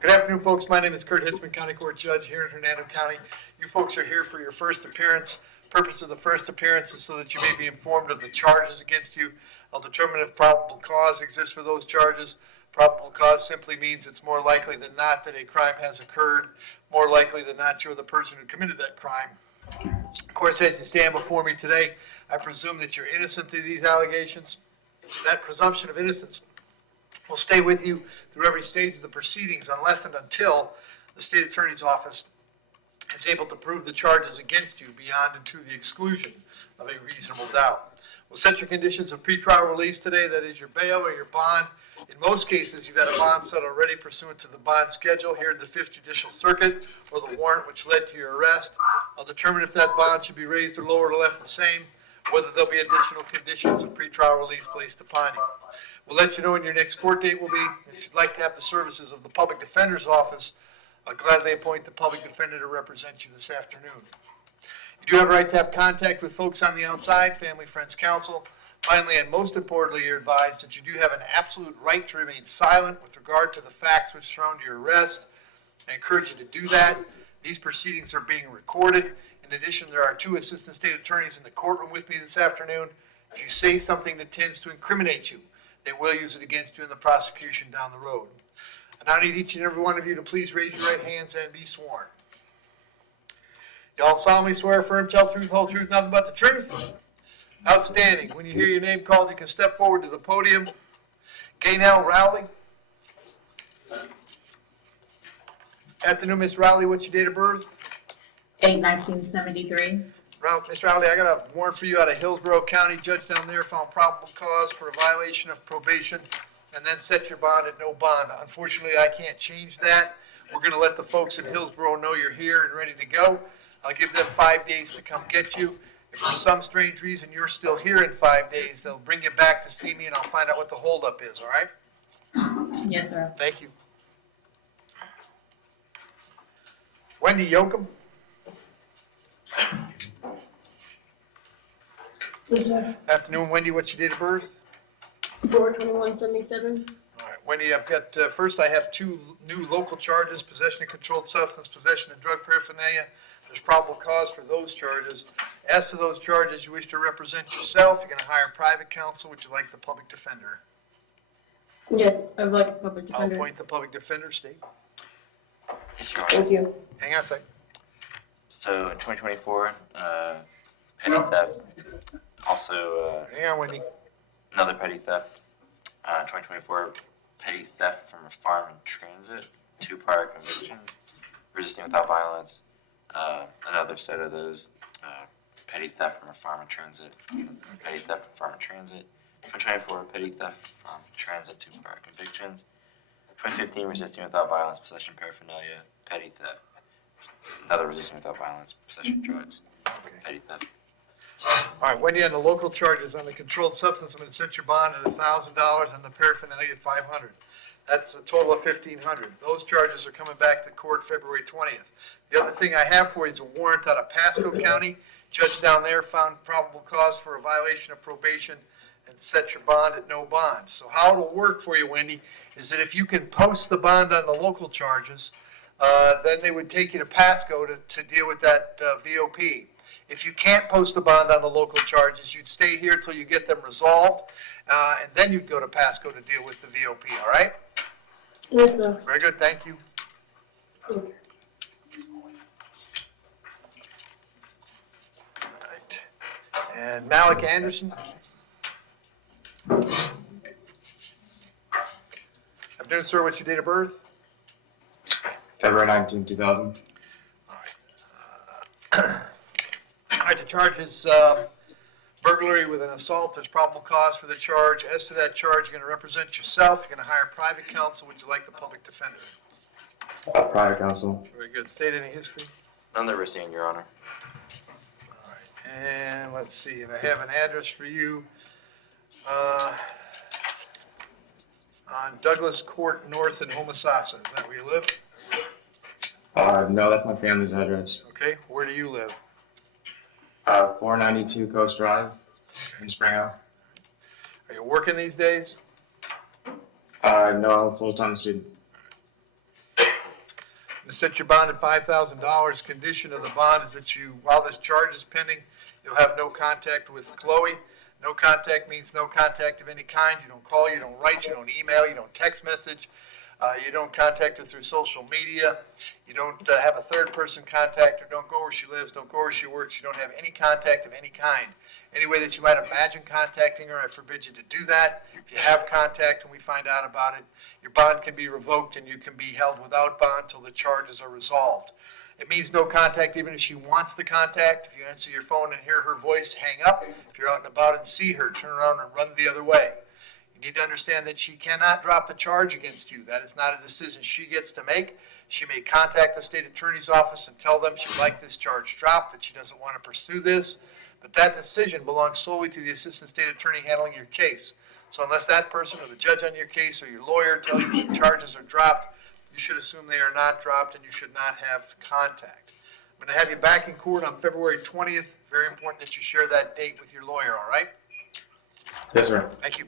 Good afternoon, folks. My name is Kurt Hitzemann, County Court Judge here in Hernando County. You folks are here for your first appearance. Purpose of the first appearance is so that you may be informed of the charges against you. I'll determine if probable cause exists for those charges. Probable cause simply means it's more likely than not that a crime has occurred. More likely than not, you're the person who committed that crime. Of course, as you stand before me today, I presume that you're innocent of these allegations. That presumption of innocence will stay with you through every stage of the proceedings unless and until the state attorney's office is able to prove the charges against you beyond and to the exclusion of a reasonable doubt. We'll set your conditions of pretrial release today, that is your bail or your bond. In most cases, you've had a bond set already pursuant to the bond schedule here in the 5th Judicial Circuit or the warrant which led to your arrest. I'll determine if that bond should be raised or lowered or left the same, whether there'll be additional conditions of pretrial release placed upon you. We'll let you know when your next court date will be. If you'd like to have the services of the Public Defender's Office, I'll gladly appoint the Public Defender to represent you this afternoon. You do have a right to have contact with folks on the outside, family, friends, counsel. Finally, and most importantly, you're advised that you do have an absolute right to remain silent with regard to the facts which surround your arrest. I encourage you to do that. These proceedings are being recorded. In addition, there are 2 assistant state attorneys in the courtroom with me this afternoon. If you say something that tends to incriminate you, they will use it against you in the prosecution down the road. I now need each and every one of you to please raise your right hands and be sworn. You all solemnly swear, affirm, tell the truth, whole truth, nothing but the truth? Outstanding. When you hear your name called, you can step forward to the podium. Gaynell Rowley. Afternoon, Miss Rowley. What's your date of birth? 8/1973. Mr. Rowley, I got a warrant for you out of Hillsborough County. Judge down there found probable cause for a violation of probation and then set your bond at no bond. Unfortunately, I can't change that. We're going to let the folks in Hillsborough know you're here and ready to go. I'll give them 5 days to come get you. If for some strange reason you're still here in 5 days, they'll bring you back to see me and I'll find out what the holdup is, all right? Yes, sir. Thank you. Wendy Yoakum. Yes, sir. Afternoon, Wendy. What's your date of birth? 4/21/77. All right, Wendy, I've got, first I have 2 new local charges, possession of controlled substance, possession of drug paraphernalia. There's probable cause for those charges. As to those charges, you wish to represent yourself, you're going to hire private counsel. Would you like the public defender? Yes, I'd like a public I'll defender. appoint the public defender, state. Thank you. Hang on a second. So in 2024, petty theft. Also, Hang on, Wendy. another petty theft. 2024, petty theft from a farm and transit. 2 prior convictions. Resisting without violence. Another set of those. Petty theft from a farm and transit. Petty theft from farm and transit. 2024, petty theft from transit. 2 prior convictions. 2015, resisting without violence, possession of paraphernalia, petty theft. Another resisting without violence, possession of drugs, petty theft. All right, Wendy, on the local charges, on the controlled substance, I'm going to set your bond at $1,000 and the paraphernalia at $500. That's a total of $1,500. Those charges are coming back to court February 20th. The other thing I have for you is a warrant out of Pasco County. Judge down there found probable cause for a violation of probation and set your bond at no bond. So how it'll work for you, Wendy, is that if you can post the bond on the local charges, then they would take you to Pasco to deal with that VOP. If you can't post the bond on the local charges, you'd stay here till you get them resolved, and then you'd go to Pasco to deal with the VOP, all right? Yes, sir. Very good, thank you. All right. And Malik Anderson. Afternoon, sir. What's your date of birth? February 19, 2000. All right. All right, the charge is burglary with an assault. There's probable cause for the charge. As to that charge, you're going to represent yourself. You're going to hire private counsel. Would you like the public defender? Prior counsel. Very good. State any history? None that we're seeing, Your Honor. All right. And let's see. And I have an address for you on Douglas Court North in Homosassa. Is that where you live? No, that's my family's address. Okay. Where do you live? 492 Coast Drive in Spring Hill. Are you working these days? No, I'm a full-time student. To set your bond at $5,000. Condition of the bond is that you, while this charge is pending, you'll have no contact with Chloe. No contact means no contact of any kind. You don't call, you don't write, you don't email, you don't text message. You don't contact her through social media. You don't have a third person contact her. Don't go where she lives. Don't go where she works. You don't have any contact of any kind. Any way that you might imagine contacting her, I forbid you to do that. If you have contact and we find out about it, your bond can be revoked and you can be held without bond until the charges are resolved. It means no contact even if she wants the contact. If you answer your phone and hear her voice, hang up. If you're out and about and see her, turn around and run the other way. You need to understand that she cannot drop the charge against you. That is not a decision she gets to make. She may contact the state attorney's office and tell them she'd like this charge dropped, that she doesn't want to pursue this. But that decision belongs solely to the assistant state attorney handling your case. So unless that person or the judge on your case or your lawyer tell you the charges are dropped, you should assume they are not dropped and you should not have contact. I'm going to have you back in court on February 20th. Very important that you share that date with your lawyer, all right? Yes, sir. Thank you.